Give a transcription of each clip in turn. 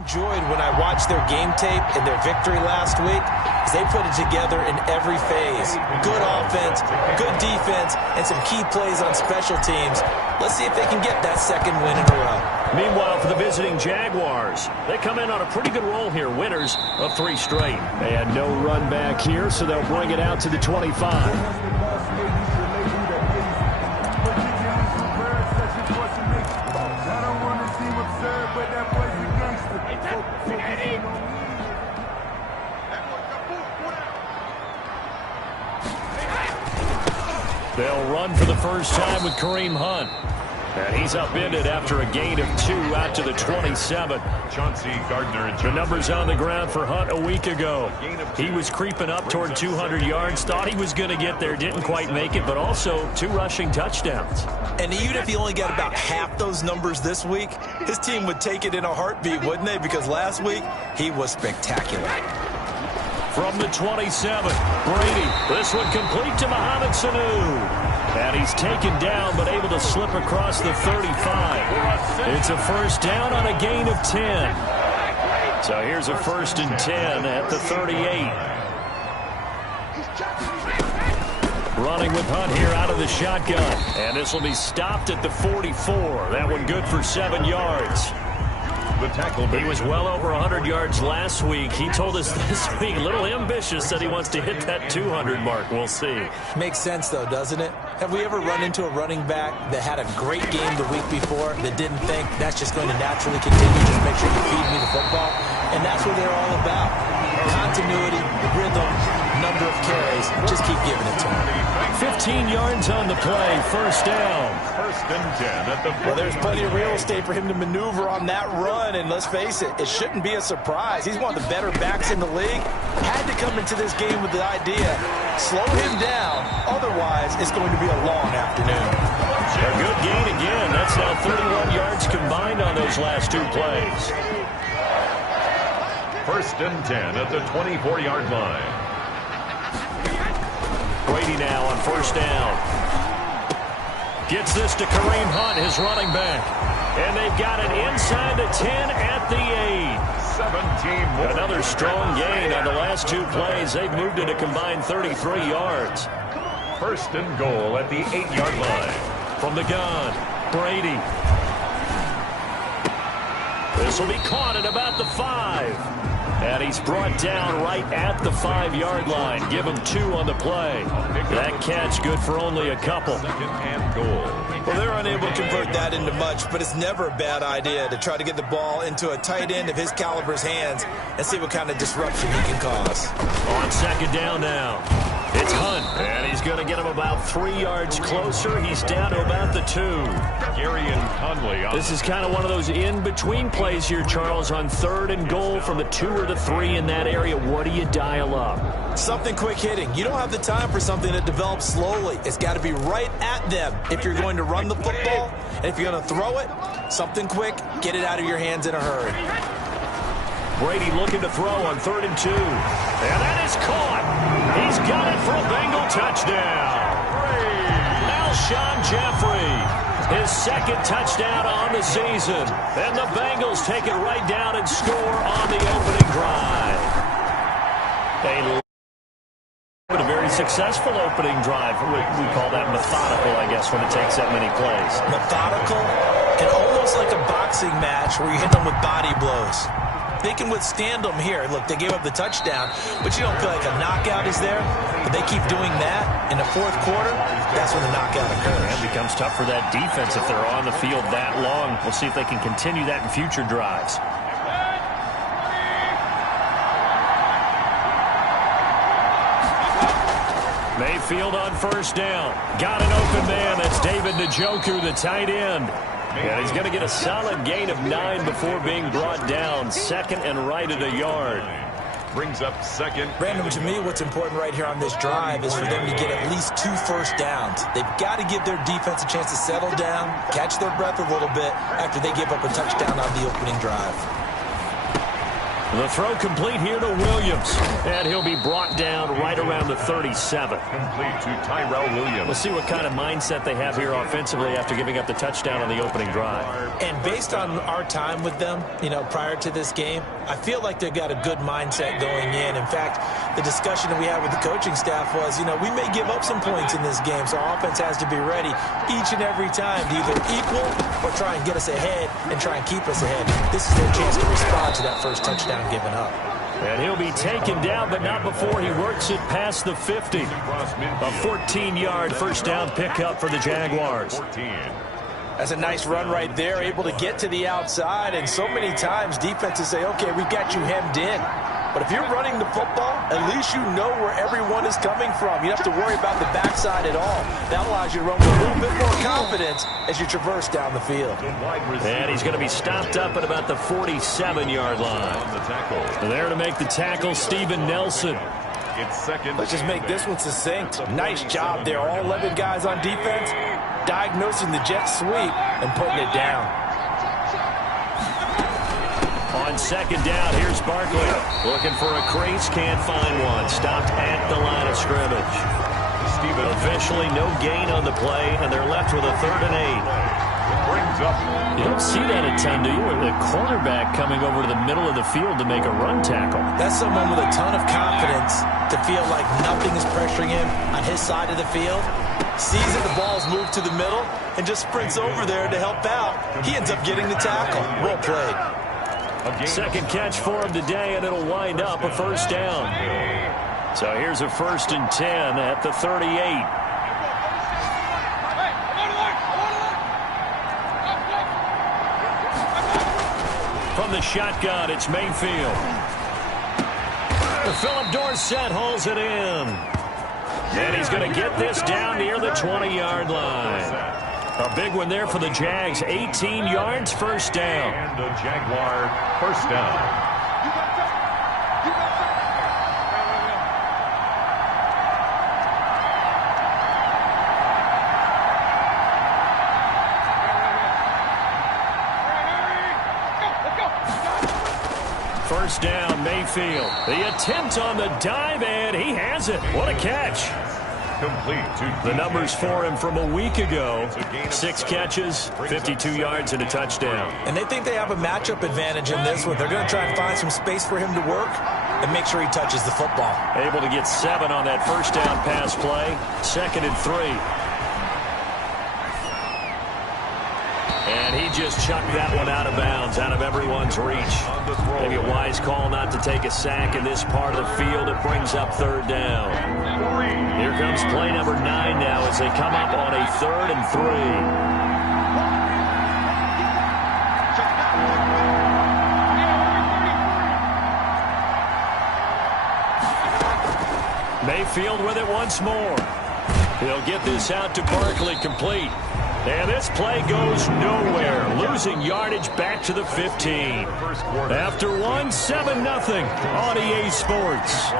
Enjoyed when I watched their game tape and their victory last week, because they put it together in every phase. Good offense, good defense, and some key plays on special teams. Let's see if they can get that second win in a row. Meanwhile, for the visiting Jaguars, they come in on a pretty good roll here, winners of 3 straight. They had no run back here, so they'll bring it out to the 25. They'll run for the first time with Kareem Hunt. And he's upended after a gain of 2 out to the 27. Chauncey Gardner. The numbers on the ground for Hunt a week ago. He was creeping up toward 200 yards, thought he was going to get there, didn't quite make it, but also 2 rushing touchdowns. And even if he only got about half those numbers this week, his team would take it in a heartbeat, wouldn't they? Because last week, he was spectacular. From the 27, Brady. This one complete to Mohamed Sanu. And he's taken down, but able to slip across the 35. It's a first down on a gain of 10. So here's a 1st and 10 at the 38. Running with Hunt here out of the shotgun. And this will be stopped at the 44. That one good for 7 yards. The tackle. He was well over 100 yards last week. He told us this week, a little ambitious, said he wants to hit that 200 mark. We'll see. Makes sense, though, doesn't it? Have we ever run into a running back that had a great game the week before that didn't think that's just going to naturally continue? Just make sure you feed me the football. And that's what they're all about. Continuity, rhythm, number of carries. Just keep giving it to him. 15 yards on the play. First down. 1st and 10 at the 40. Well, there's plenty of real estate for him to maneuver on that run. And let's face it, it shouldn't be a surprise. He's one of the better backs in the league. Had to come into this game with the idea, slow him down. Otherwise, it's going to be a long afternoon. A good gain again. That's now 31 yards combined on those last 2 plays. 1st and 10 at the 24-yard line. Brady now on 1st down. Gets this to Kareem Hunt, his running back. And they've got it inside the 10 at the 8. 17 more. Another strong gain on the last 2 plays. They've moved it a combined 33 yards. 1st and goal at the 8-yard line. From the gun, Brady. This will be caught at about the 5. And he's brought down right at the 5-yard line. Give him 2 on the play. That catch good for only a couple. 2nd and goal. Well, they're unable to convert that into much, but it's never a bad idea to try to get the ball into a tight end of his caliber's hands and see what kind of disruption he can cause. On 2nd down now. It's Hunt, and he's going to get him about 3 yards closer. He's down to about the 2. Gary and Conley. This is kind of one of those in-between plays here, Charles, on 3rd and goal from the 2 or the 3 in that area. What do you dial up? Something quick hitting. You don't have the time for something that develops slowly. It's got to be right at them if you're going to run the football. And if you're going to throw it, something quick, get it out of your hands in a hurry. Brady looking to throw on 3rd and 2. And that is caught. He's got it for a Bengal touchdown. Alshon Jeffrey, his 2nd touchdown on the season. And the Bengals take it right down and score on the opening drive. A very successful opening drive. We call that methodical, I guess, when it takes that many plays. Methodical and almost like a boxing match where you hit them with body blows. They can withstand them here. Look, they gave up the touchdown, but you don't feel like a knockout is there. But they keep doing that in the 4th quarter. That's when the knockout occurs. It becomes tough for that defense if they're on the field that long. We'll see if they can continue that in future drives. Mayfield on 1st down. Got an open man. That's David Njoku, the tight end. And he's going to get a solid gain of 9 before being brought down. 2nd and right at a yard. Brings up 2nd. Brandon, to me, what's important right here on this drive is for them to get at least 2 first downs. They've got to give their defense a chance to settle down, catch their breath a little bit after they give up a touchdown on the opening drive. The throw complete here to Williams. And he'll be brought down right around the 37. Complete to Tyrell Williams. We'll see what kind of mindset they have here offensively after giving up the touchdown on the opening drive. And based on our time with them, prior to this game, I feel like they've got a good mindset going in. In fact, the discussion that we had with the coaching staff was, we may give up some points in this game, so our offense has to be ready each and every time to either equal or try and get us ahead and try and keep us ahead. This is their chance to respond to that first touchdown given up. And he'll be taken down, but not before he works it past the 50. A 14-yard first down pickup for the Jaguars. That's a nice run right there, able to get to the outside, and so many times defenses say, okay, we've got you hemmed in. But if you're running the football, at least you know where everyone is coming from. You don't have to worry about the backside at all. That allows you to run with a little bit more confidence as you traverse down the field. And he's going to be stopped up at about the 47-yard line. There to make the tackle, Steven Nelson. It's second. Let's just make this one succinct. Nice job there. All 11 guys on defense diagnosing the jet sweep and putting it down. On second down, here's Barkley. Looking for a crease, can't find one. Stopped at the line of scrimmage. Officially no gain on the play, and they're left with a 3rd and 8. Brings up. You don't see that a ton, do you? Where the cornerback coming over to the middle of the field to make a run tackle. That's someone with a ton of confidence to feel like nothing is pressuring him on his side of the field. Sees that the ball's moved to the middle and just sprints over there to help out. He ends up getting the tackle. Well played. Second catch for him today, and it'll wind up a first down. So here's a 1st and 10 at the 38. From the shotgun, it's Mayfield. Philip Dorsett hauls it in. And he's going to get this down near the 20-yard line. A big one there for the Jags. 18 yards, first down. And the Jaguar first down. First down, Mayfield. The attempt on the dive, and he has it. What a catch. Complete to The numbers for him from a week ago. 6 catches, 52 yards, and a touchdown. And they think they have a matchup advantage in this one. They're going to try and find some space for him to work and make sure he touches the football. Able to get 7 on that first down pass play. 2nd and 3. And he just chucked that one out of bounds, out of everyone's reach. Maybe a wise call not to take a sack in this part of the field. It brings up 3rd down. Here comes play number 9 now as they come up on a 3rd and 3. Mayfield with it once more. He'll get this out to Barkley, complete. And this play goes nowhere. Losing yardage back to the 15. After 1, 7-0 on EA Sports.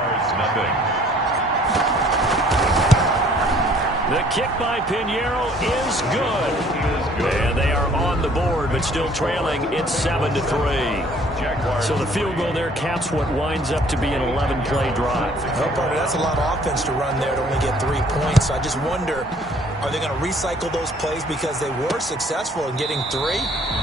The kick by Pinheiro is good. And they are on the board, but still trailing. It's 7-3. So the field goal there caps what winds up to be an 11-play drive. Well, partner, that's a lot of offense to run there to only get 3 points. So I just wonder, are they going to recycle those plays because they were successful in getting 3?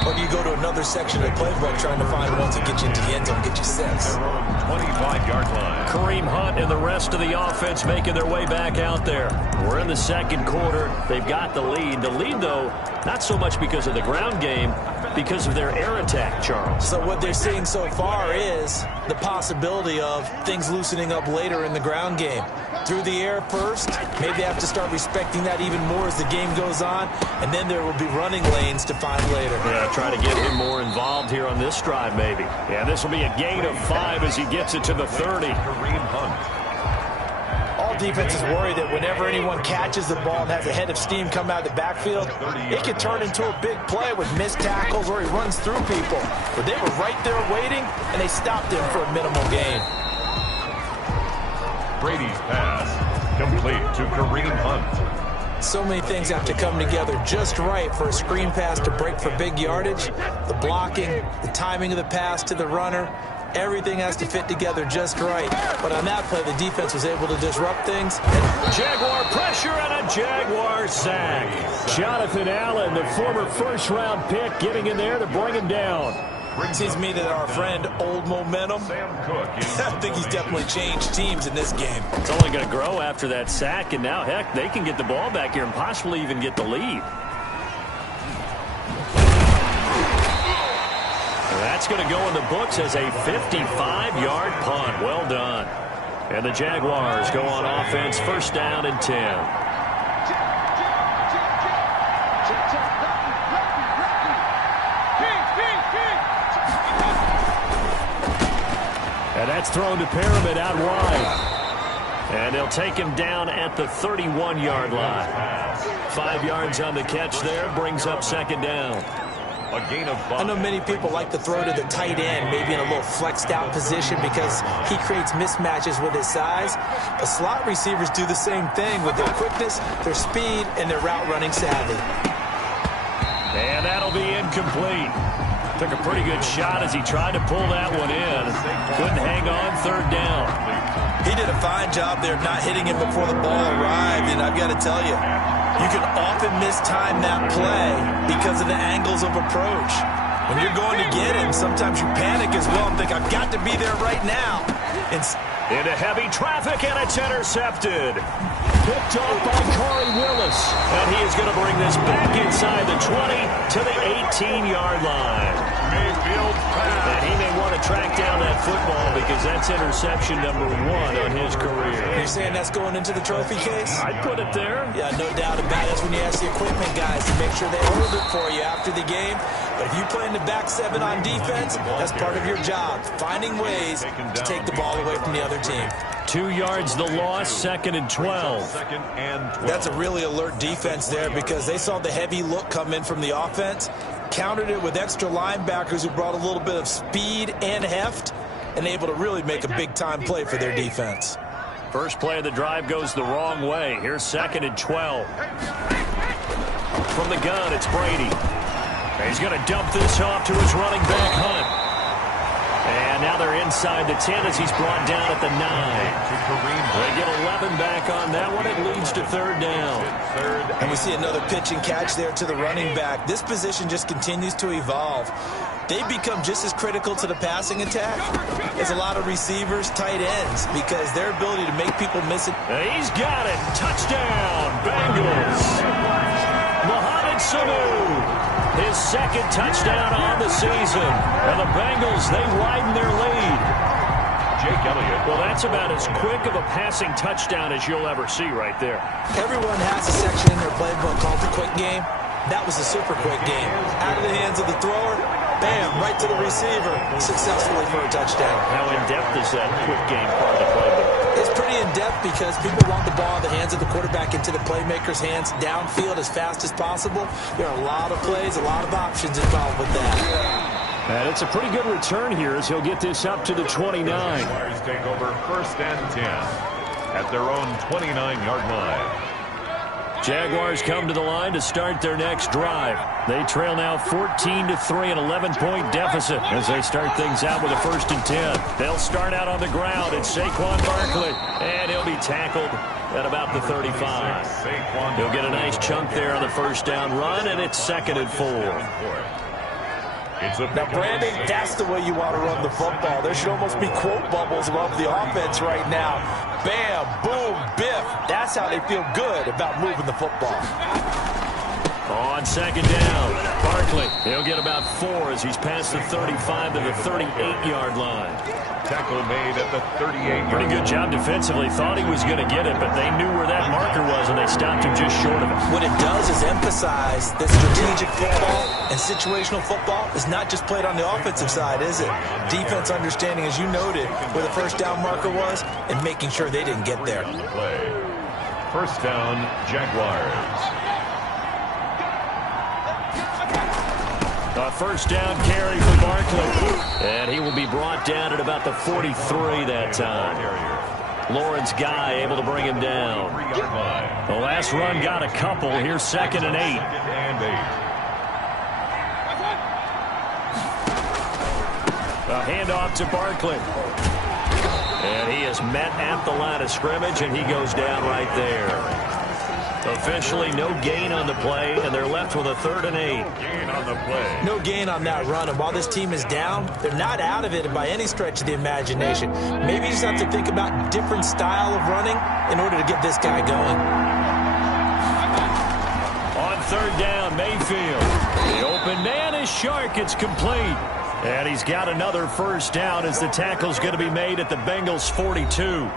Or do you go to another section of the playbook trying to find ones that get you into the end zone, get you 6? 25-yard line. Kareem Hunt and the rest of the offense making their way back out there. We're in the 2nd quarter. They've got the lead. The lead, though, not so much because of the ground game, because of their air attack, Charles. So what they're seeing so far is the possibility of things loosening up later in the ground game. Through the air first, maybe they have to start respecting that even more as the game goes on, and then there will be running lanes to find later. Yeah, try to get him more involved here on this drive, maybe. Yeah, this will be a gain of 5 as he gets it to the 30. Kareem Hunt. All defenses worry that whenever anyone catches the ball and has a head of steam come out of the backfield, it could turn into a big play with missed tackles or he runs through people. But they were right there waiting, and they stopped him for a minimal gain. Brady's pass complete to Kareem Hunt. So many things have to come together just right for a screen pass to break for big yardage. The blocking, the timing of the pass to the runner, Everything has to fit together just right. But on that play, the defense was able to disrupt things. Jaguar pressure and a Jaguar sack. Jonathan Allen, the former first-round pick, getting in there to bring him down. Seems to me that our friend Old Momentum, I think he's definitely changed teams in this game. It's only going to grow after that sack, and now, heck, they can get the ball back here and possibly even get the lead. That's going to go in the books as a 55-yard punt. Well done. And the Jaguars go on offense, first down and 10. And that's thrown to Pyramid out wide. And they'll take him down at the 31-yard line. 5 yards on the catch there, brings up second down. A gain of 5. I know many people like to throw to the tight end, maybe in a little flexed out position because he creates mismatches with his size. But slot receivers do the same thing with their quickness, their speed, and their route running savvy. And that'll be incomplete. Took a pretty good shot as he tried to pull that one in. Couldn't hang on, third down. He did a fine job there not hitting him before the ball arrived, and I've got to tell you, you can often mistime that play because of the angles of approach. When you're going to get him, sometimes you panic as well and think, I've got to be there right now. Into heavy traffic, and it's intercepted. Picked off by Corey Willis. And he is going to bring this back inside the 20 to the 18-yard line. And he may want to track down that football because that's interception number 1 on his career. You're saying that's going into the trophy case? I'd put it there. Yeah, no doubt about it. That's when you ask the equipment guys to make sure they hold it for you after the game. But if you play in the back 7 on defense, that's part of your job, finding ways to take the ball away from the other team. 2 yards the loss, second and 12. That's a really alert defense there because they saw the heavy look come in from the offense, countered it with extra linebackers who brought a little bit of speed and heft, and able to really make a big-time play for their defense. First play of the drive goes the wrong way. Here's second and 12. From the gun, it's Brady. He's going to dump this off to his running back, Hunt. And now they're inside the 10 as he's brought down at the 9. They get 11 back on that one. It leads to third down. And we see another pitch and catch there to the running back. This position just continues to evolve. They become just as critical to the passing attack as a lot of receivers, tight ends, because their ability to make people miss it. He's got it. Touchdown, Bengals. Mohamed Sanu. His second touchdown on the season. And the Bengals, they widen their lead. Jake Elliott. Well, that's about as quick of a passing touchdown as you'll ever see right there. Everyone has a section in their playbook called the quick game. That was a super quick game. Out of the hands of the thrower, bam, right to the receiver, successfully for a touchdown. How in-depth is that quick game part of the playbook? It's pretty in-depth because people want the ball in the hands of the quarterback into the playmaker's hands downfield as fast as possible. There are a lot of plays, a lot of options involved with that. And it's a pretty good return here as he'll get this up to the 29. Jaguars take over first and 10 at their own 29-yard line. Jaguars come to the line to start their next drive. They trail now 14-3, an 11-point deficit as they start things out with a first and 10. They'll start out on the ground. It's Saquon Barkley, and he'll be tackled at about the 35. He'll get a nice chunk there on the first down run, and it's second and 4. Now, Brandon, that's the way you want to run the football. There should almost be quote bubbles above the offense right now. Bam, boom, biff. That's how they feel good about moving the football. On second down, Barkley. He'll get about 4 as he's past the 35 to the 38-yard line. Tackle made at the 38-yard line. Pretty good job defensively. Thought he was going to get it, but they knew where that marker was, and they stopped him just short of it. What it does is emphasize that strategic football and situational football is not just played on the offensive side, is it? Defense understanding, as you noted, where the first down marker was and making sure they didn't get there. First down, Jaguars. A first down carry for Barkley. And he will be brought down at about the 43 that time. Lawrence Guy able to bring him down. The last run got a couple. Here's second and 8. A handoff to Barkley. And he is met at the line of scrimmage, and he goes down right there. Officially no gain on the play, and they're left with a 3rd and 8. Gain on the play. No gain on that run, and while this team is down, they're not out of it by any stretch of the imagination. Maybe you just have to think about a different style of running in order to get this guy going. On 3rd down, Mayfield. The open man is Shark. It's complete. And he's got another 1st down as the tackle's going to be made at the Bengals' 42.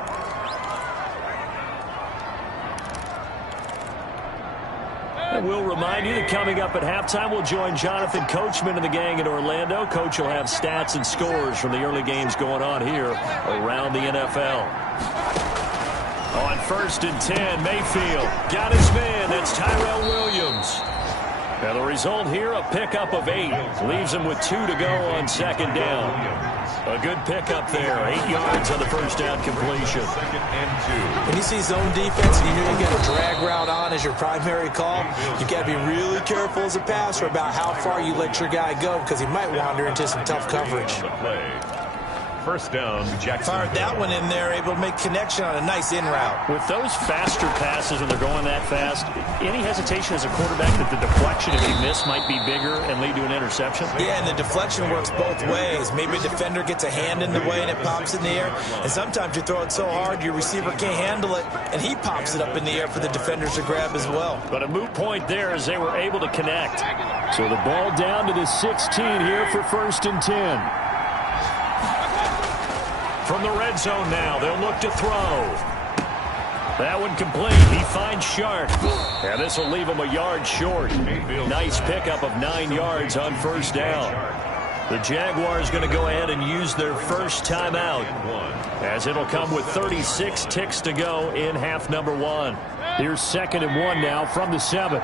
And we'll remind you that coming up at halftime, we'll join Jonathan Coachman and the gang in Orlando. Coach will have stats and scores from the early games going on here around the NFL. On 1st and 10, Mayfield got his man. That's Tyrell Williams. And the result here, a pickup of 8. Leaves him with 2 to go on 2nd down. A good pickup there. 8 yards on the 1st down completion. 2nd and 2. When you see zone defense and you're going to get a drag route on as your primary call, you've got to be really careful as a passer about how far you let your guy go because he might wander into some tough coverage. 1st down, Jackson. Fired that one in there, able to make connection on a nice in route. With those faster passes when they're going that fast, any hesitation as a quarterback that the deflection, if you miss, might be bigger and lead to an interception? Yeah, and the deflection works both ways. Maybe a defender gets a hand in the way and it pops in the air, and sometimes you throw it so hard your receiver can't handle it, and he pops it up in the air for the defenders to grab as well. But a moot point there as they were able to connect. So the ball down to the 16 here for 1st and 10. From the red zone now, they'll look to throw. That one complete. He finds Shark. And this will leave him a yard short. Nice pickup of 9 yards on 1st down. The Jaguars going to go ahead and use their first timeout, as it'll come with 36 ticks to go in half number 1. Here's 2nd and 1 now from the 7.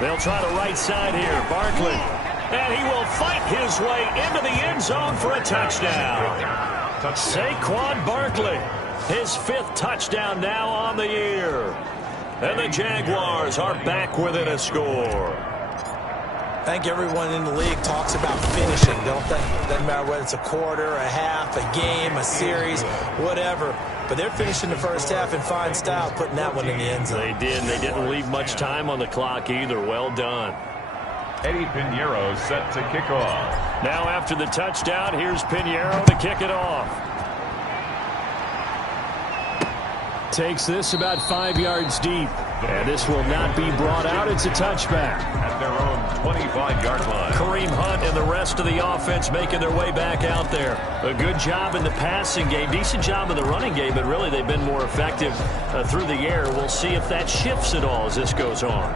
They'll try the right side here. Barkley. And he will fight his way into the end zone for a touchdown. Saquon Barkley, his 5th touchdown now on the year. And the Jaguars are back within a score. I think everyone in the league talks about finishing, don't they? Doesn't matter whether it's a quarter, a half, a game, a series, whatever. But they're finishing the first half in fine style, putting that one in the end zone. They did, and they didn't leave much time on the clock either. Well done. Eddie Pinheiro set to kick off. Now after the touchdown, here's Pinheiro to kick it off. Takes this about 5 yards deep. And this will not be brought out. It's a touchback. At their own 25-yard line. Kareem Hunt and the rest of the offense making their way back out there. A good job in the passing game. Decent job in the running game, but really they've been more effective through the air. We'll see if that shifts at all as this goes on.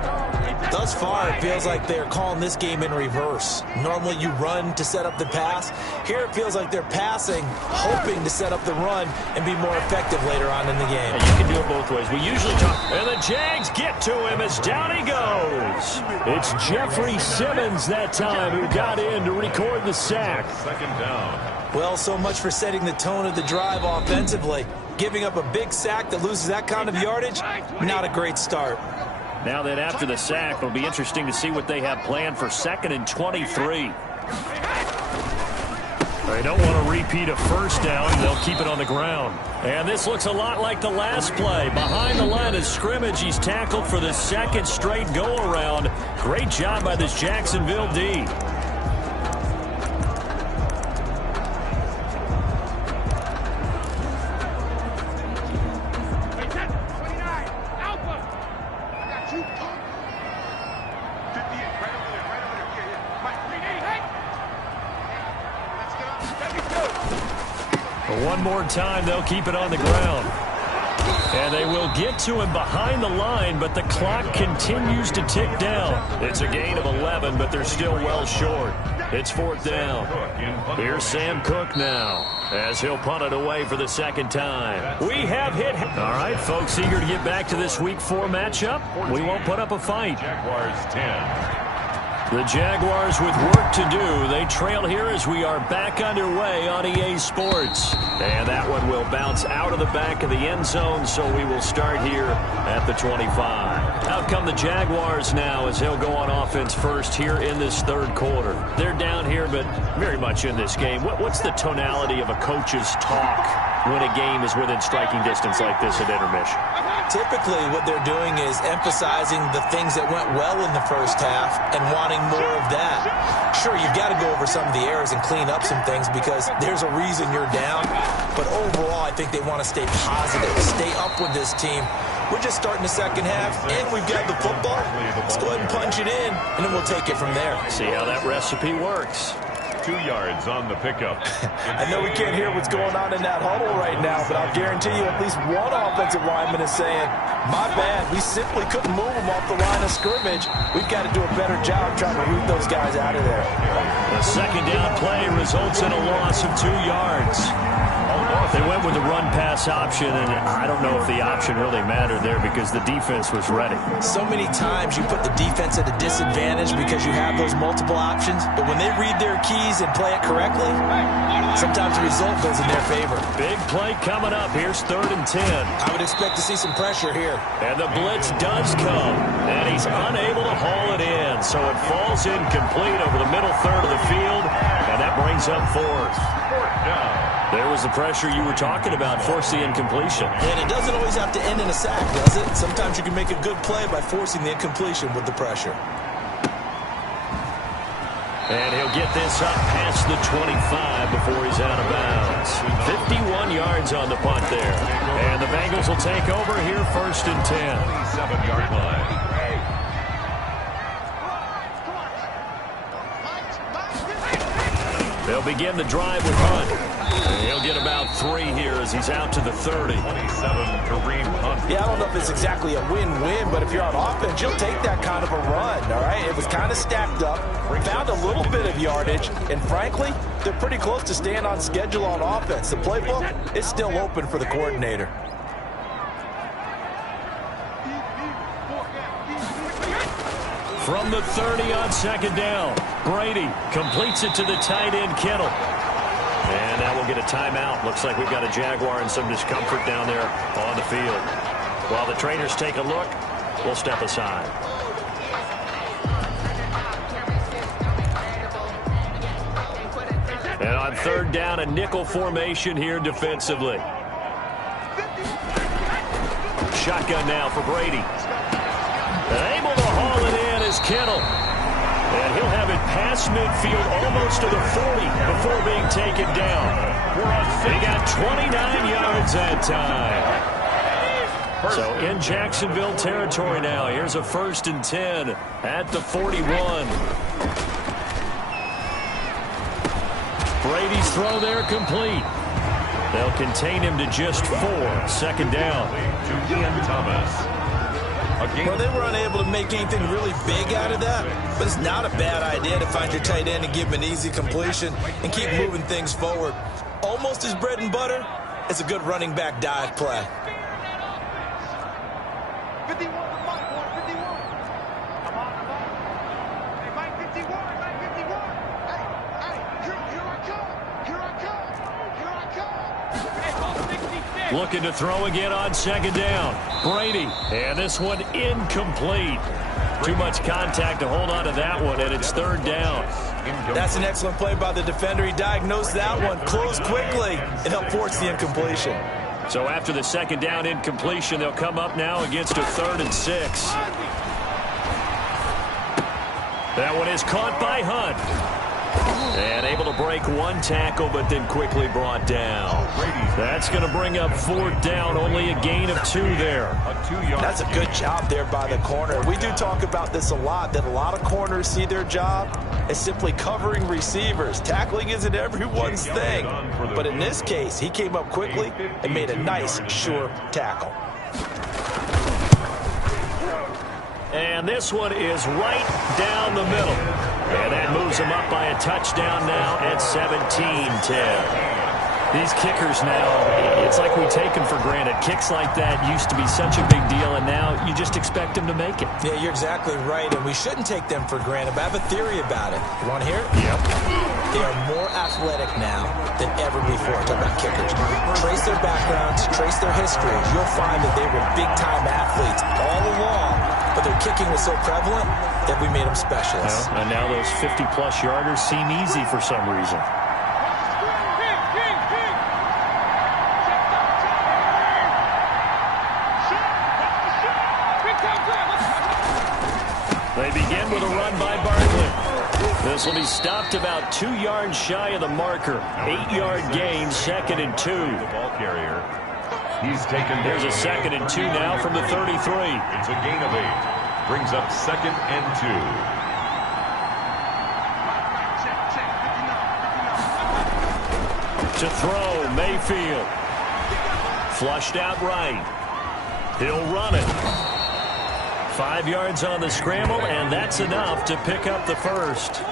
Thus far, it feels like they're calling this game in reverse. Normally you run to set up the pass. Here it feels like they're passing, hoping to set up the run and be more effective later on in the game. And you can do it both ways. We usually talk, and the Jags get to him as down he goes. It's Jeffrey Simmons that time who got in to record the sack. 2nd down. Well, so much for setting the tone of the drive offensively. Giving up a big sack that loses that kind of yardage, not a great start. Now that after the sack, it'll be interesting to see what they have planned for 2nd and 23. They don't want to repeat a 1st down. They'll keep it on the ground. And this looks a lot like the last play. Behind the line of scrimmage, he's tackled for the 2nd straight go-around. Great job by this Jacksonville D. One more time, they'll keep it on the ground. And they will get to him behind the line, but the clock continues to tick down. It's a gain of 11, but they're still well short. It's 4th down. Here's Sam Cook now, as he'll punt it away for the 2nd time. We have hit. All right, folks, eager to get back to this Week 4 matchup. We won't put up a fight. Jaguars 10. The Jaguars with work to do. They trail here as we are back underway on EA Sports. And that one will bounce out of the back of the end zone, so we will start here at the 25. Out come the Jaguars now as they'll go on offense first here in this third quarter. They're down here, but very much in this game. What's the tonality of a coach's talk when a game is within striking distance like this at intermission? Typically, what they're doing is emphasizing the things that went well in the first half and wanting more of that. Sure, you've got to go over some of the errors and clean up some things because there's a reason you're down. But overall, I think they want to stay positive, stay up with this team. We're just starting the second half, and we've got the football. Let's go ahead and punch it in, and then we'll take it from there. See how that recipe works. 2 yards on the pickup. I know we can't hear what's going on in that huddle right now, but I'll guarantee you at least one offensive lineman is saying, my bad, we simply couldn't move them off the line of scrimmage. We've got to do a better job trying to root those guys out of there. The second down play results in a loss of 2 yards. They went with the run-pass option, and I don't know if the option really mattered there because the defense was ready. So many times you put the defense at a disadvantage because you have those multiple options, but when they read their keys and play it correctly, sometimes the result goes in their favor. Big play coming up. Here's 3rd and 10. I would expect to see some pressure here. And the blitz does come, and he's unable to haul it in, so it falls incomplete over the middle third of the field, and that brings up 4th. There was the pressure you were talking about, force the incompletion. And it doesn't always have to end in a sack, does it? Sometimes you can make a good play by forcing the incompletion with the pressure. And he'll get this up past the 25 before he's out of bounds. 51 yards on the punt there. And the Bengals will take over here 1st and 10. 7-yard line. They'll begin the drive with Hunt. And he'll get about 3 here as he's out to the 30. 27, Kareem Hunt. Yeah, I don't know if it's exactly a win-win, but if you're on offense, you'll take that kind of a run, all right? It was kind of stacked up, found a little bit of yardage, and frankly, they're pretty close to staying on schedule on offense. The playbook is still open for the coordinator. From the 30 on 2nd down, Brady completes it to the tight end, Kittle. And now we'll get a timeout. Looks like we've got a Jaguar in some discomfort down there on the field. While the trainers take a look, we'll step aside. And on 3rd down, a nickel formation here defensively. Shotgun now for Brady. Able to haul it in is Kittle. And he'll have it past midfield almost to the 40 before being taken down. He got 29 yards that time. So in Jacksonville territory now. Here's a 1st and 10 at the 41. Brady's throw there complete. They'll contain him to just 4. 2nd down. To Ian Thomas. Well, they were unable to make anything really big out of that, but it's not a bad idea to find your tight end and give him an easy completion and keep moving things forward. Almost his bread and butter. It's a good running back dive play. 51, Mike 151. Come on. Hey, Mike 51, Mike 51. Hey, here I come. Hey, ball 66. Looking to throw again on 2nd down. Brady, and this one incomplete. Too much contact to hold on to that one, and it's 3rd down. That's an excellent play by the defender. He diagnosed that one, closed quickly, and helped force the incompletion. So after the 2nd down incompletion, they'll come up now against a 3rd and 6. That one is caught by Hunt. And able to break 1 tackle, but then quickly brought down. That's going to bring up 4th down, only a gain of 2 there. That's a good job there by the corner. We do talk about this a lot, that a lot of corners see their job as simply covering receivers. Tackling isn't everyone's thing. But in this case, he came up quickly and made a nice, sure tackle. And this one is right down the middle. And that moves him up by a touchdown now at 17-10. These kickers now, it's like we take them for granted. Kicks like that used to be such a big deal, and now you just expect them to make it. Yeah, you're exactly right, and we shouldn't take them for granted, but I have a theory about it. You want to hear it? Yep. They are more athletic now than ever before. Talk about kickers. Trace their backgrounds, trace their history. You'll find that they were big-time athletes all along, but but their kicking was so prevalent that we made them specialists. Well, and now those 50-plus yarders seem easy for some reason. They begin with a run by Barkley. This will be stopped about 2 yards shy of the marker. 8-yard gain, 2nd and 2. The ball carrier. He's taken. There's a 2nd and 2 now from the 33. It's a gain of 8. Brings up 2nd and 2. To throw, Mayfield. Flushed out right. He'll run it. 5 yards on the scramble, and that's enough to pick up the first.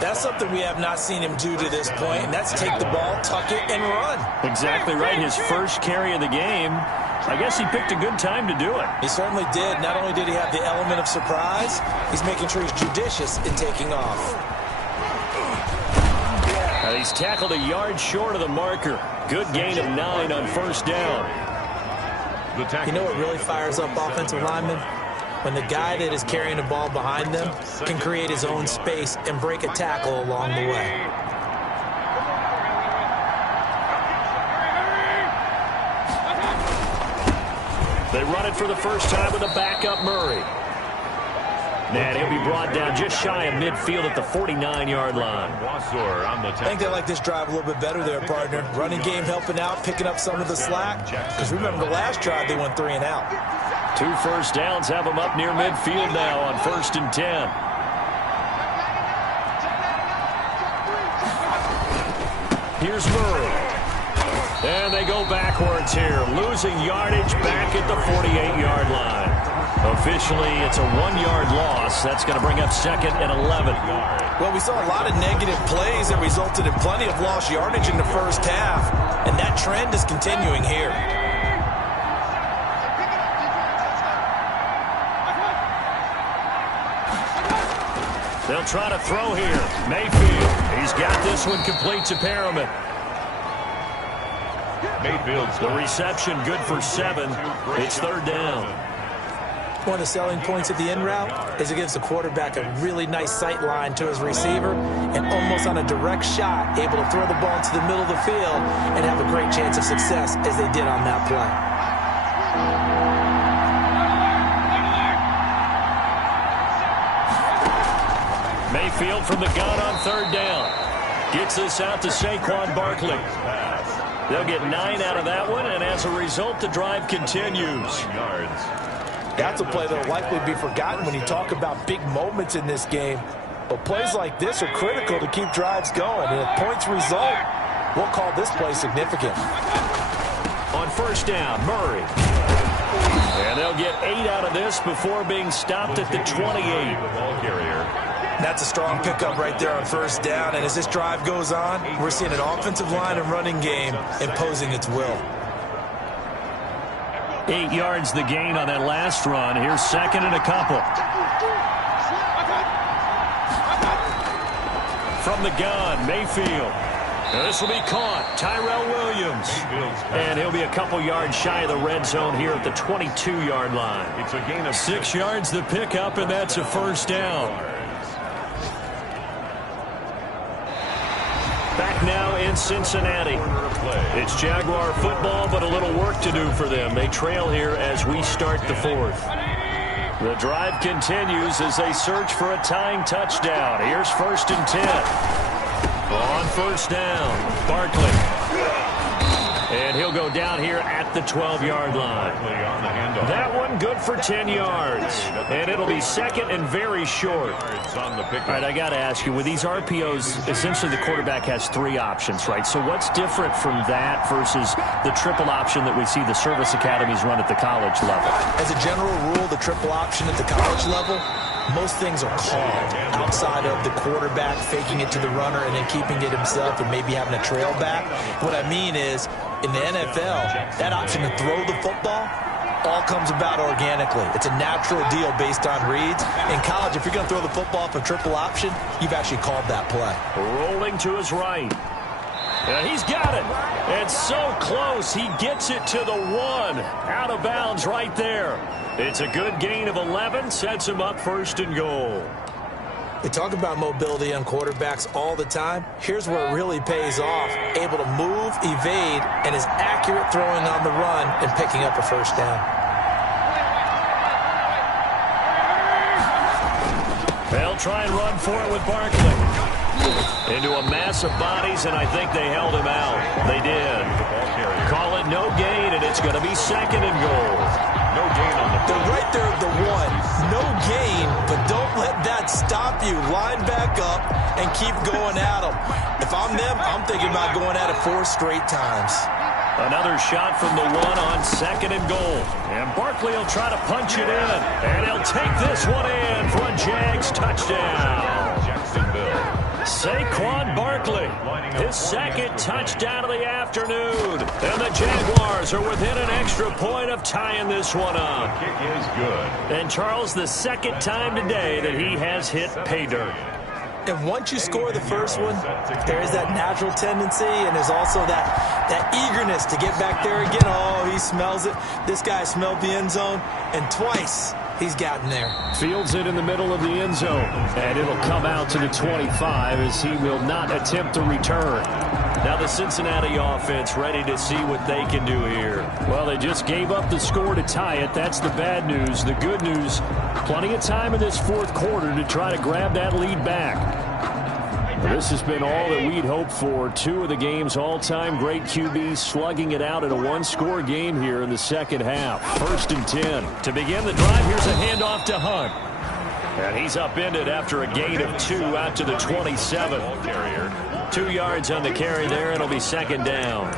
That's something we have not seen him do to this point, and that's take the ball, tuck it, and run. Exactly right. His first carry of the game. I guess he picked a good time to do it. He certainly did. Not only did he have the element of surprise, he's making sure he's judicious in taking off. Now he's tackled a yard short of the marker. Good gain of 9 on first down. You know what really fires up offensive linemen? When the guy that is carrying the ball behind them can create his own space and break a tackle along the way. They run it for the first time with a backup Murray. And he'll be brought down just shy of midfield at the 49-yard line. I think they like this drive a little bit better there, partner. Running game helping out, picking up some of the slack. Because remember, the last drive they went 3 and out. 2 first downs have them up near midfield now on 1st and 10. Here's Murray. And they go backwards here, losing yardage back at the 48-yard line. Officially, it's a 1-yard loss. That's going to bring up 2nd and 11. Well, we saw a lot of negative plays that resulted in plenty of lost yardage in the first half, and that trend is continuing here. They'll try to throw here. Mayfield, he's got this one complete to Perriman. Mayfield's The reception good for 7. It's 3rd down. One of the selling points of the in route is it gives the quarterback a really nice sight line to his receiver and almost on a direct shot able to throw the ball into the middle of the field and have a great chance of success as they did on that play. Mayfield from the gun on 3rd down. Gets this out to Saquon Barkley. They'll get 9 out of that one, and as a result, the drive continues. That's a play that will likely be forgotten when you talk about big moments in this game. But plays like this are critical to keep drives going. And if points result, we'll call this play significant. On 1st down, Murray. And they'll get 8 out of this before being stopped at the 28. ball carrier. That's a strong pickup right there on 1st down. And as this drive goes on, we're seeing an offensive line and running game imposing its will. 8 yards the gain on that last run. Here's 2nd and a couple. From the gun, Mayfield. This will be caught. Tyrell Williams. And he'll be a couple yards shy of the red zone here at the 22-yard line. It's a gain of 6 yards the pickup, and that's a 1st down. Back now in Cincinnati. It's Jaguar football, but a little work to do for them. They trail here as we start the 4th. The drive continues as they search for a tying touchdown. Here's 1st and 10. On 1st down, Barkley. And he'll go down here at the 12-yard line. That one good for 10 yards. And it'll be 2nd and very short. All right, I got to ask you, with these RPOs, essentially the quarterback has 3 options, right? So what's different from that versus the triple option that we see the service academies run at the college level? As a general rule, the triple option at the college level, most things are called outside of the quarterback faking it to the runner and then keeping it himself and maybe having a trail back. What I mean is, in the NFL, that option to throw the football all comes about organically. It's a natural deal based on reads. In college, if you're going to throw the football off a triple option, you've actually called that play. Rolling to his right. And he's got it. And so close, he gets it to the 1. Out of bounds right there. It's a good gain of 11, sets him up 1st and goal. We talk about mobility on quarterbacks all the time. Here's where it really pays off. Able to move, evade, and is accurate throwing on the run and picking up a 1st down. They'll try and run for it with Barkley. Into a mass of bodies, and I think they held him out. They did. Call it no gain, and it's going to be 2nd and goal. No gain on the play. They're right there at the 1. No gain, but don't let that stop you. Line back up and keep going at them. If I'm them, I'm thinking about going at it 4 straight times. Another shot from the 1 on 2nd and goal. And Barkley will try to punch it in. And he'll take this one in for a Jags touchdown. Jacksonville. Saquon Barkley, his 2nd touchdown of the afternoon. And the Jaguars are within an extra point of tying this one up. The kick is good. And Charles, the 2nd time today that he has hit pay dirt. And once you score the first one, there is that natural tendency, and there's also that eagerness to get back there again. Oh, he smells it. This guy smelled the end zone, and twice he's gotten there. Fields it in the middle of the end zone, and it'll come out to the 25 as he will not attempt to return. Now the Cincinnati offense ready to see what they can do here. Well, they just gave up the score to tie it. That's the bad news. The good news, plenty of time in this 4th quarter to try to grab that lead back. Well, this has been all that we'd hoped for. 2 of the game's all-time great QBs slugging it out in a 1-score game here in the 2nd half. 1st and 10. To begin the drive, here's a handoff to Hunt. And he's upended after a gain of 2 out to the 27. 2 yards on the carry there. It'll be 2nd down.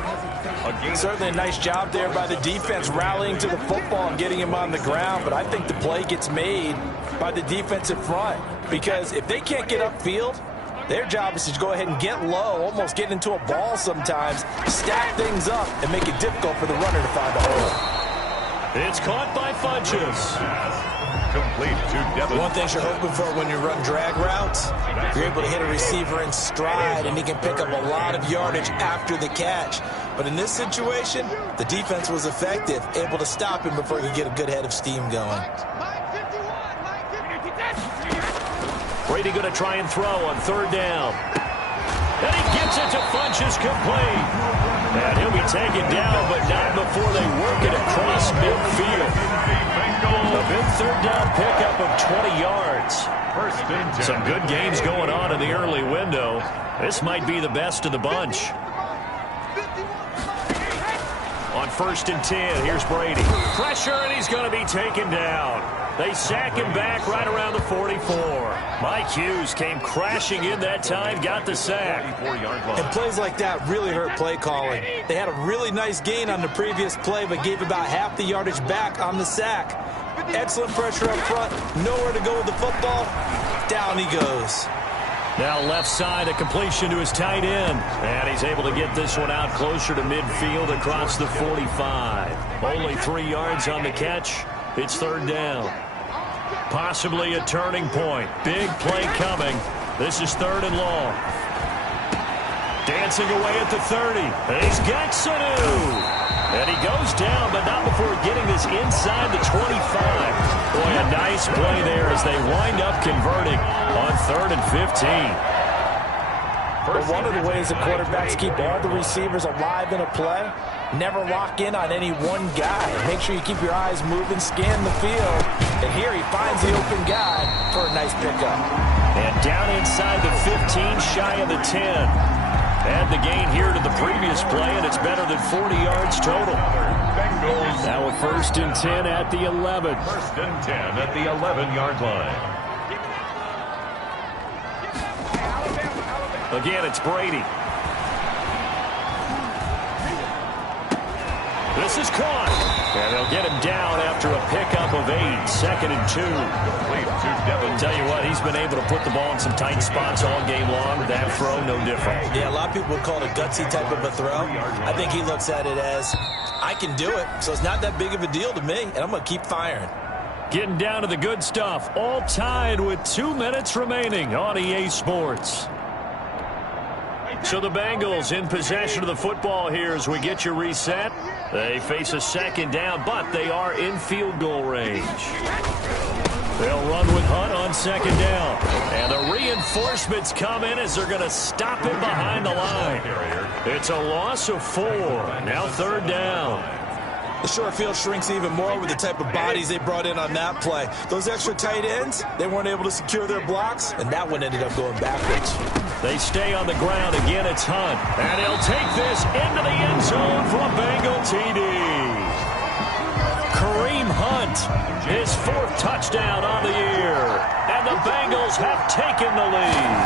Certainly a nice job there by the defense rallying to the football and getting him on the ground, but I think the play gets made by the defensive front because if they can't get upfield, their job is to go ahead and get low, almost get into a ball sometimes, stack things up, and make it difficult for the runner to find a hole. It's caught by Funchess. Complete to Devin. One thing you're hoping for when you run drag routes, you're able to hit a receiver in stride, and he can pick up a lot of yardage after the catch. But in this situation, the defense was effective, able to stop him before he could get a good head of steam going. Brady going to try and throw on 3rd down. And he gets it to Funchess complete. And he'll be taken down, but not before they work it across midfield. A big 3rd down pickup of 20 yards. 1st and 10. Some good games going on in the early window. This might be the best of the bunch. On 1st and 10, here's Brady. Pressure, and he's going to be taken down. They sack him back right around the 44. Mike Hughes came crashing in that time, got the sack. And plays like that really hurt play calling. They had a really nice gain on the previous play, but gave about half the yardage back on the sack. Excellent pressure up front, nowhere to go with the football. Down he goes. Now left side, a completion to his tight end. And he's able to get this one out closer to midfield across the 45. Only 3 yards on the catch. It's 3rd down. Possibly a turning point. Big play coming. This is 3rd and long. Dancing away at the 30. And he's got Sanu. And he goes down, but not before getting this inside the 25. Boy, a nice play there as they wind up converting on 3rd and 15. But one of the ways that quarterbacks keep all the receivers alive in a play, never lock in on any one guy. Make sure you keep your eyes moving, scan the field. And here he finds the open guy for a nice pickup. And down inside the 15, shy of the 10. Add the gain here to the previous play, and it's better than 40 yards total. Bengals. Now a 1st and 10 at the 11. 1st and 10 at the 11-yard line. Again, it's Brady. This is caught. And they'll get him down after a pickup of 8. 2nd and 2. Complete to Devin. Tell you what, he's been able to put the ball in some tight spots all game long. That throw, no different. Yeah, a lot of people would call it a gutsy type of a throw. I think he looks at it as, I can do it, so it's not that big of a deal to me, and I'm going to keep firing. Getting down to the good stuff. All tied with 2 minutes remaining on EA Sports. So the Bengals in possession of the football here as we get you reset. They face a second down, but they are in field goal range. They'll run with Hunt on second down. And the reinforcements come in as they're going to stop him behind the line. It's a loss of 4. Now third down. The short field shrinks even more with the type of bodies they brought in on that play. Those extra tight ends, they weren't able to secure their blocks, and that one ended up going backwards. They stay on the ground. Again, it's Hunt. And he'll take this into the end zone for a Bengal TD. Kareem Hunt, his 4th touchdown on the year. And the Bengals have taken the lead.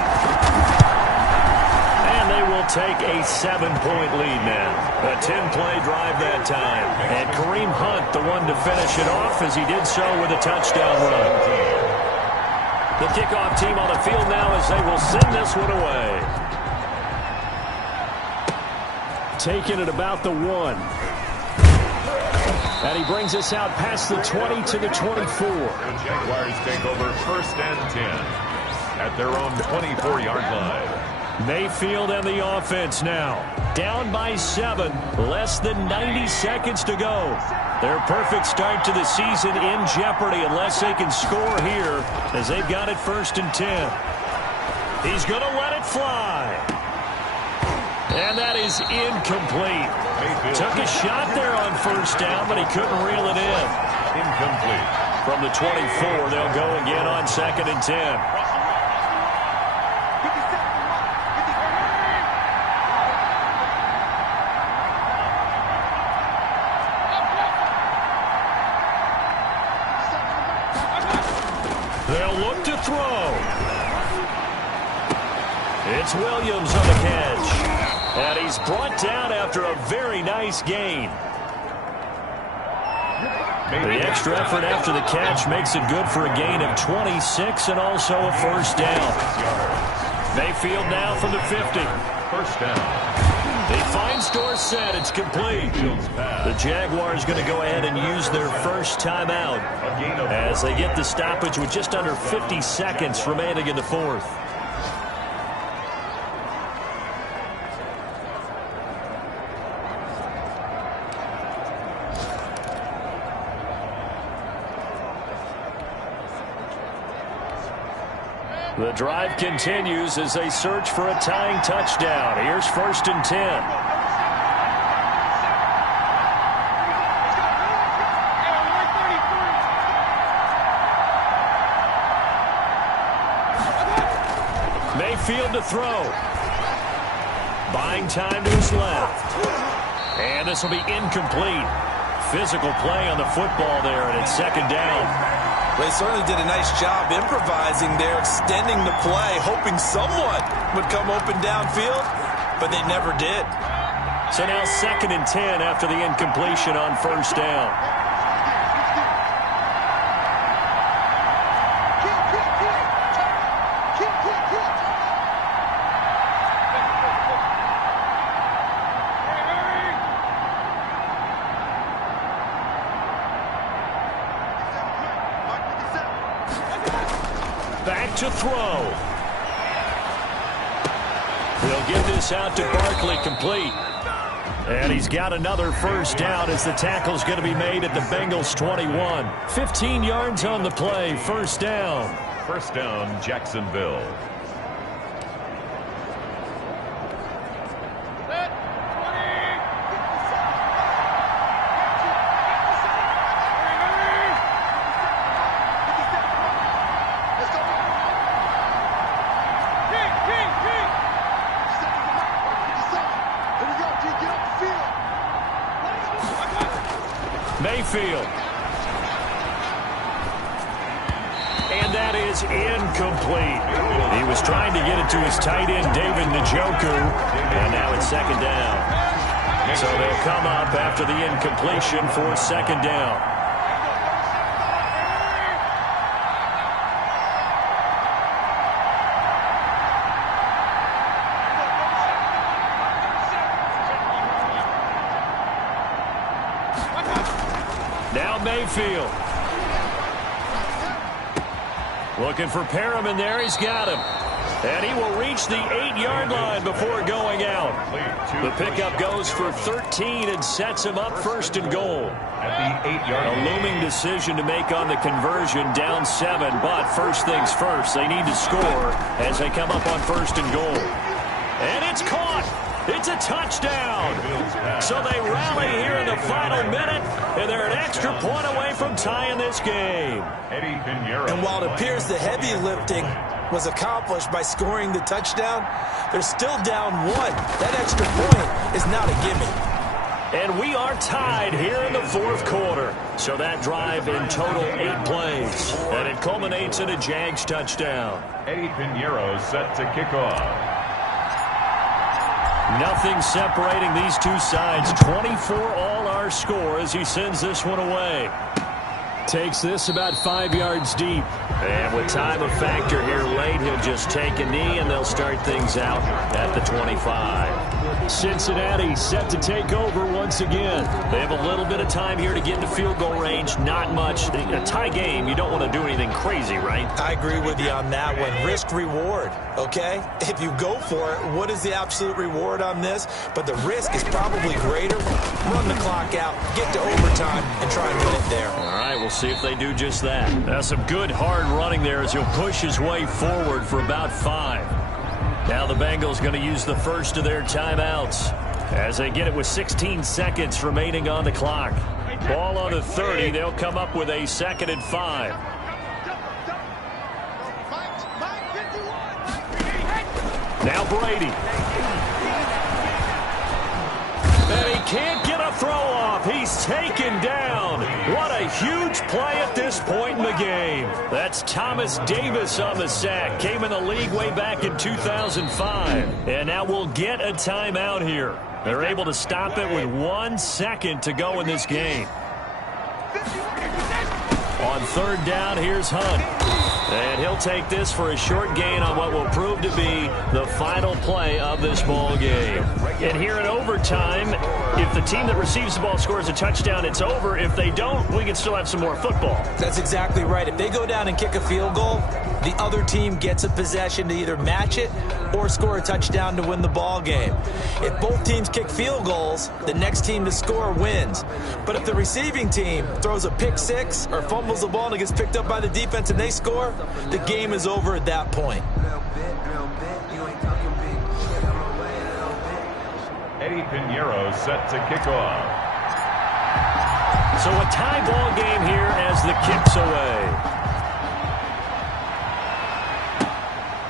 And they will take a 7-point lead now. A 10-play drive that time. And Kareem Hunt, the one to finish it off, as he did so with a touchdown run. The kickoff team on the field now as they will send this one away. Taking it about the 1. And he brings us out past the 20 to the 24. The Jaguars take over 1st and 10 at their own 24-yard line. Mayfield and the offense now. Down by 7. Less than 90 seconds to go. Their perfect start to the season in jeopardy unless they can score here as they've got it 1st and 10. He's going to let it fly. And that is incomplete. Took a shot there on 1st down, but he couldn't reel it in. Incomplete. From the 24, they'll go again on 2nd and 10. They'll look to throw. It's Williams on the catch. And he's brought down after a very nice gain. The extra effort after the catch makes it good for a gain of 26 and also a 1st down. Mayfield now from the 50. 1st down. He finds Dorsett. It's complete. The Jaguars going to go ahead and use their first timeout as they get the stoppage with just under 50 seconds remaining in the 4th. The drive continues as they search for a tying touchdown. Here's 1st and 10. Mayfield to throw. Buying time to his left. And this will be incomplete. Physical play on the football there, and it's 2nd down. They certainly did a nice job improvising there, extending the play, hoping someone would come open downfield, but they never did. So now 2nd and 10 after the incompletion on 1st down. Back to throw. They'll get this out to Barkley, complete. And he's got another 1st down as the tackle's going to be made at the Bengals 21. 15 yards on the play, 1st down. 1st down, Jacksonville. Mayfield. And that is incomplete. He was trying to get it to his tight end, David Njoku. And now it's 2nd down. So they'll come up after the incompletion for 2nd down. Now Mayfield. Looking for Perriman there. He's got him. And he will reach the 8-yard line before going out. The pickup goes for 13 and sets him up first and goal. At the 8-yard line. A looming decision to make on the conversion, down 7. But first things first, they need to score as they come up on first and goal. And it's caught. It's a touchdown. So they rally here in the final minute, and they're an extra point away from tying this game. Eddie Piñeiro. And while it appears the heavy lifting was accomplished by scoring the touchdown, they're still down 1. That extra point is not a gimme. And we are tied here in the fourth quarter. So that drive in total 8 plays. And it culminates in a Jags touchdown. Eddie Piñeiro set to kick off. Nothing separating these two sides. 24 all our score as he sends this one away. Takes this about 5 yards deep. And with time a factor here late, he'll just take a knee and they'll start things out at the 25. Cincinnati set to take over once again. They have a little bit of time here to get into field goal range. Not much. A tie game, you don't want to do anything crazy, right? I agree with you on that one. Risk reward, okay? If you go for it, what is the absolute reward on this? But the risk is probably greater. Run the clock out, get to overtime, and try and win it there. All right, we'll see if they do just that. Now some good hard running there as he'll push his way forward for about 5. Now the Bengals going to use the first of their timeouts as they get it with 16 seconds remaining on the clock. Ball on the 30. They'll come up with a 2nd and 5. Now Brady. And he can't get a throw off. He's taken down. What a huge play at this point in the game. That's Thomas Davis on the sack. Came in the league way back in 2005. And now we'll get a timeout here. They're able to stop it with 1 second to go in this game. On 3rd down, here's Hunt. And he'll take this for a short gain on what will prove to be the final play of this ball game. And here in overtime, if the team that receives the ball scores a touchdown, it's over. If they don't, we can still have some more football. That's exactly right. If they go down and kick a field goal, the other team gets a possession to either match it or score a touchdown to win the ball game. If both teams kick field goals, the next team to score wins. But if the receiving team throws a pick 6 or fumbles the ball and it gets picked up by the defense and they score, the game is over at that point. Eddie Piñeiro set to kick off. So a tie ball game here as the kick's away.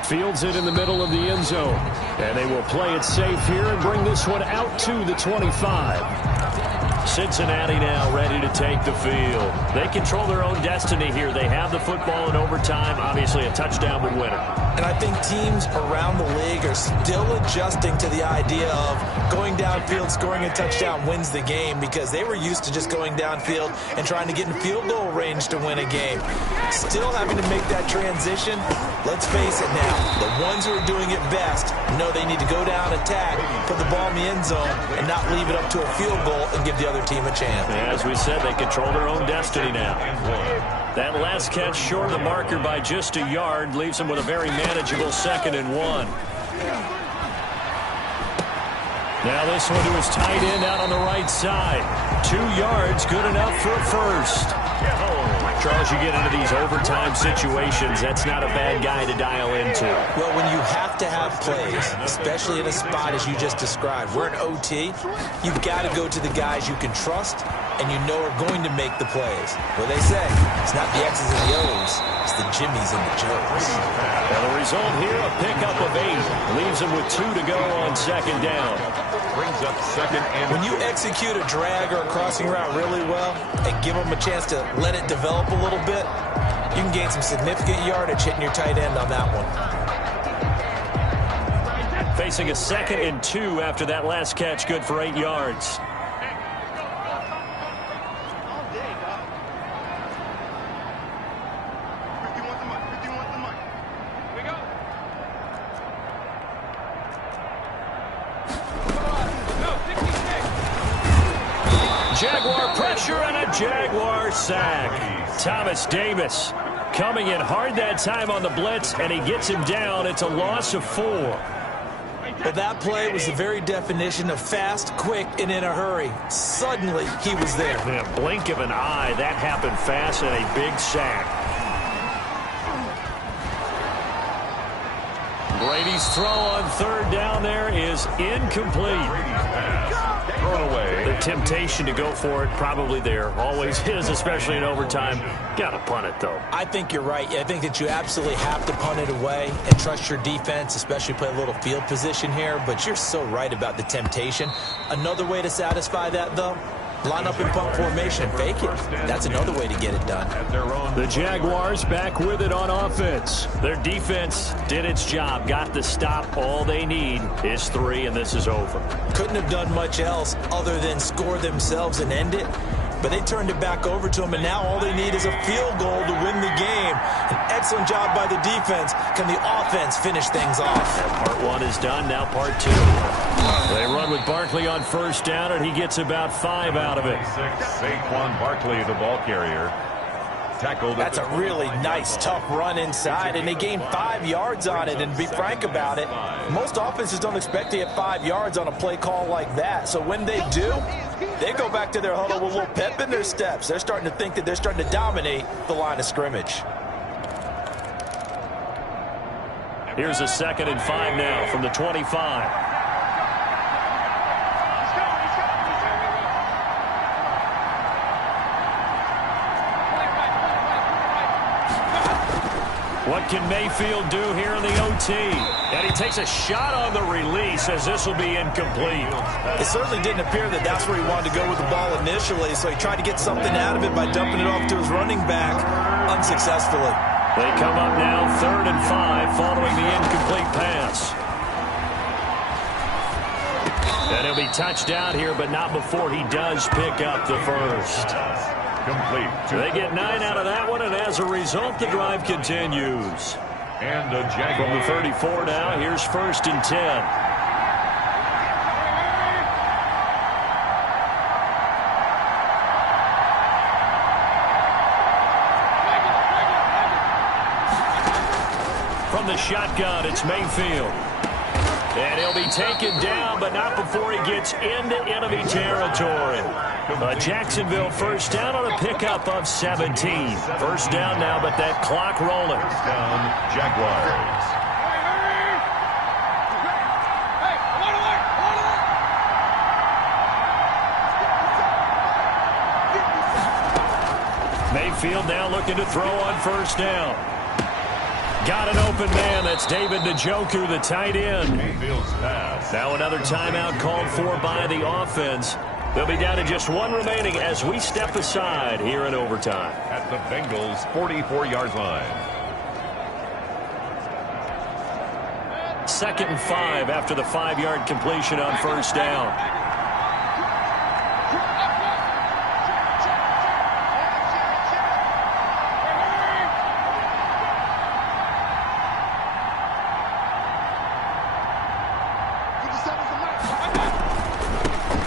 Fields it in the middle of the end zone. And they will play it safe here and bring this one out to the 25. Cincinnati now ready to take the field. They control their own destiny here. They have the football in overtime. Obviously, a touchdown would win it. And I think teams around the league are still adjusting to the idea of going downfield, scoring a touchdown wins the game, because they were used to just going downfield and trying to get in field goal range to win a game. Still having to make that transition. Let's face it now, the ones who are doing it best know they need to go down, attack, put the ball in the end zone, and not leave it up to a field goal and give the other team a chance. As we said, they control their own destiny now. That last catch short of the marker by just a yard leaves them with a very manageable 2nd and 1. Now this one to his tight end out on the right side. 2 yards, good enough for a first. Charles, you get into these overtime situations, that's not a bad guy to dial into. Well, when you have to have plays, especially in a spot as you just described, we're in OT, you've got to go to the guys you can trust and you know are going to make the plays. What they say, it's not the X's and the O's, it's the Jimmies and the Joes. Now the result here, a pickup of 8. Leaves them with 2 to go on 2nd down. Brings up 2nd and When you execute a drag or a crossing route really well and give them a chance to let it develop a little bit, you can gain some significant yardage hitting your tight end on that one. Facing a 2nd and 2 after that last catch, good for 8 yards. Jaguar pressure and a Jaguar sack. Thomas Davis coming in hard that time on the blitz, and he gets him down. It's a loss of 4. Well, that play was the very definition of fast, quick, and in a hurry. Suddenly, he was there. In a blink of an eye, that happened fast and a big sack. Brady's throw on 3rd down there is incomplete. Thrown away. The temptation to go for it probably there. Always is, especially in overtime. Got to punt it, though. I think you're right. I think that you absolutely have to punt it away and trust your defense, especially play a little field position here. But you're so right about the temptation. Another way to satisfy that, though, line up in punt formation and fake it. That's another way to get it done. The Jaguars back with it on offense. Their defense did its job, got the stop. All they need is 3, and this is over. Couldn't have done much else other than score themselves and end it. But they turned it back over to them, and now all they need is a field goal to win the game. An excellent job by the defense. Can the offense finish things off? And part 1 is done, now part 2. They run with Barkley on 1st down, and he gets about 5 out of it. Saquon Barkley, the ball carrier. Tackled. That's a really nice, tough run inside, and they gained 5 yards on it. And to be frank about it, most offenses don't expect to get 5 yards on a play call like that. So when they do, they go back to their huddle with a little pep in their steps. They're starting to think that they're starting to dominate the line of scrimmage. Here's a 2nd and 5 now from the 25. What can Mayfield do here in the OT? And he takes a shot on the release as this will be incomplete. It certainly didn't appear that that's where he wanted to go with the ball initially, so he tried to get something out of it by dumping it off to his running back unsuccessfully. They come up now 3rd and 5 following the incomplete pass. And he'll be touched out here, but not before he does pick up the first. Complete. They get 9 out of that one, and as a result, the drive continues. And a Jaguar. From the 34 now, here's 1st and 10. From the shotgun, it's Mayfield. And he'll be taken down, but not before he gets into enemy territory. Jacksonville 1st down on a pickup of 17. 1st down now, but that clock rolling. 1st down, Jaguars. Mayfield now looking to throw on 1st down. Got an open man. That's David Njoku, the tight end. Mayfield's pass. Now another timeout called for by the offense. They'll be down to just 1 remaining as we step aside here in overtime. At the Bengals' 44-yard line. 2nd and 5 after the 5-yard completion on 1st down.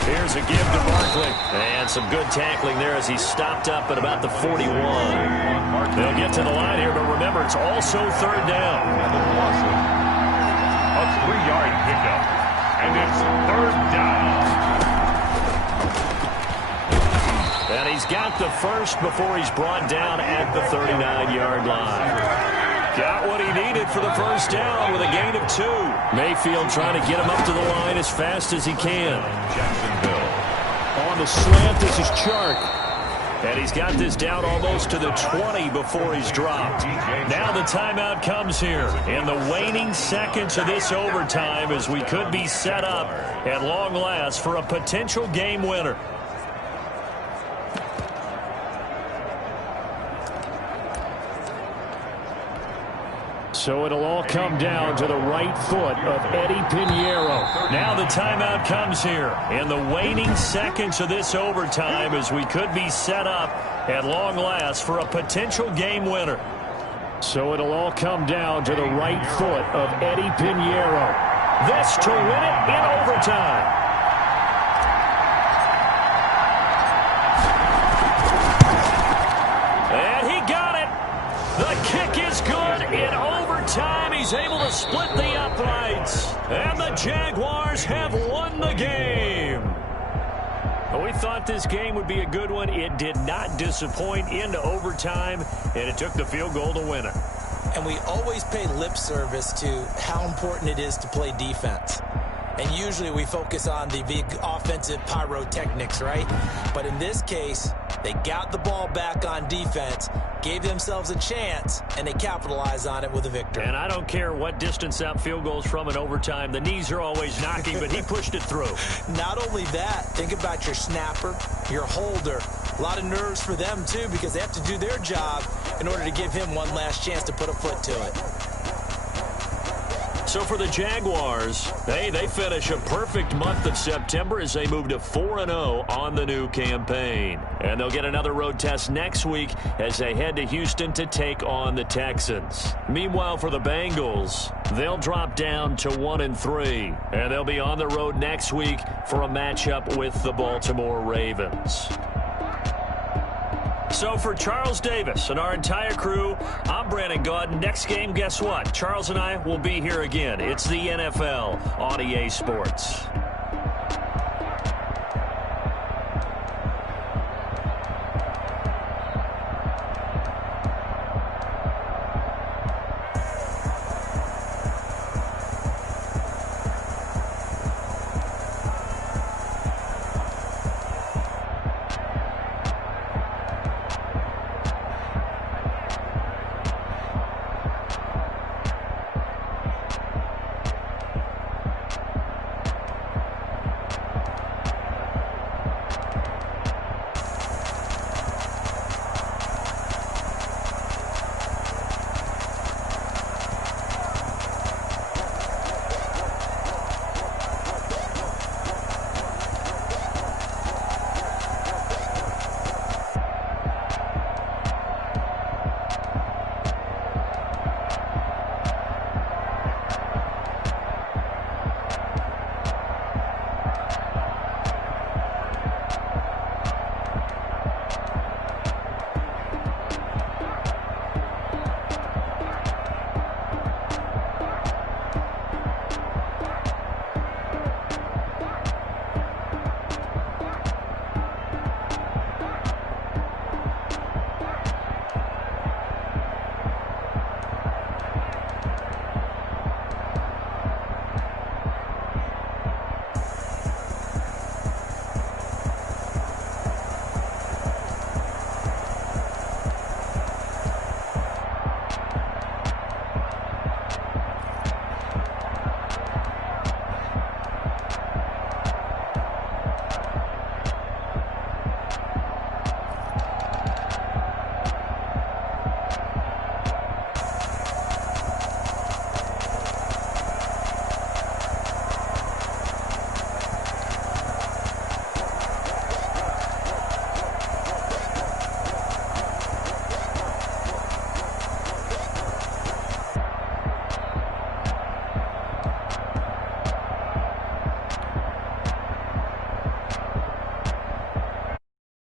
Here's a give to Barkley. And some good tackling there as he stopped up at about the 41. They'll get to the line here, but remember, it's also 3rd down. A 3-yard pickup. And it's 3rd down. And he's got the first before he's brought down at the 39-yard line. Got what he needed for the 1st down with a gain of 2. Mayfield trying to get him up to the line as fast as he can. Jacksonville. On the slant, this is Chark. And he's got this down almost to the 20 before he's dropped. Now the timeout comes here in the waning seconds of this overtime as we could be set up at long last for a potential game winner. So it'll all come down to the right foot of Eddie Pinheiro. Now the timeout comes here in the waning seconds of this overtime as we could be set up at long last for a potential game winner. So it'll all come down to the right foot of Eddie Pinheiro. This to win it in overtime. And he got it. The good in overtime. He's able to split the uprights. And the Jaguars have won the game. We thought this game would be a good one. It did not disappoint into overtime, and it took the field goal to win it. And we always pay lip service to how important it is to play defense. And usually we focus on the big offensive pyrotechnics, right? But in this case, they got the ball back on defense, gave themselves a chance, and they capitalized on it with a victory. And I don't care what distance out field goals from in overtime. The knees are always knocking, but he pushed it through. Not only that, think about your snapper, your holder. A lot of nerves for them, too, because they have to do their job in order to give him one last chance to put a foot to it. So for the Jaguars, they finish a perfect month of September as they move to 4-0 on the new campaign. And they'll get another road test next week as they head to Houston to take on the Texans. Meanwhile, for the Bengals, they'll drop down to 1-3. And they'll be on the road next week for a matchup with the Baltimore Ravens. So for Charles Davis and our entire crew, I'm Brandon Gaudin. Next game, guess what? Charles and I will be here again. It's the NFL on EA Sports.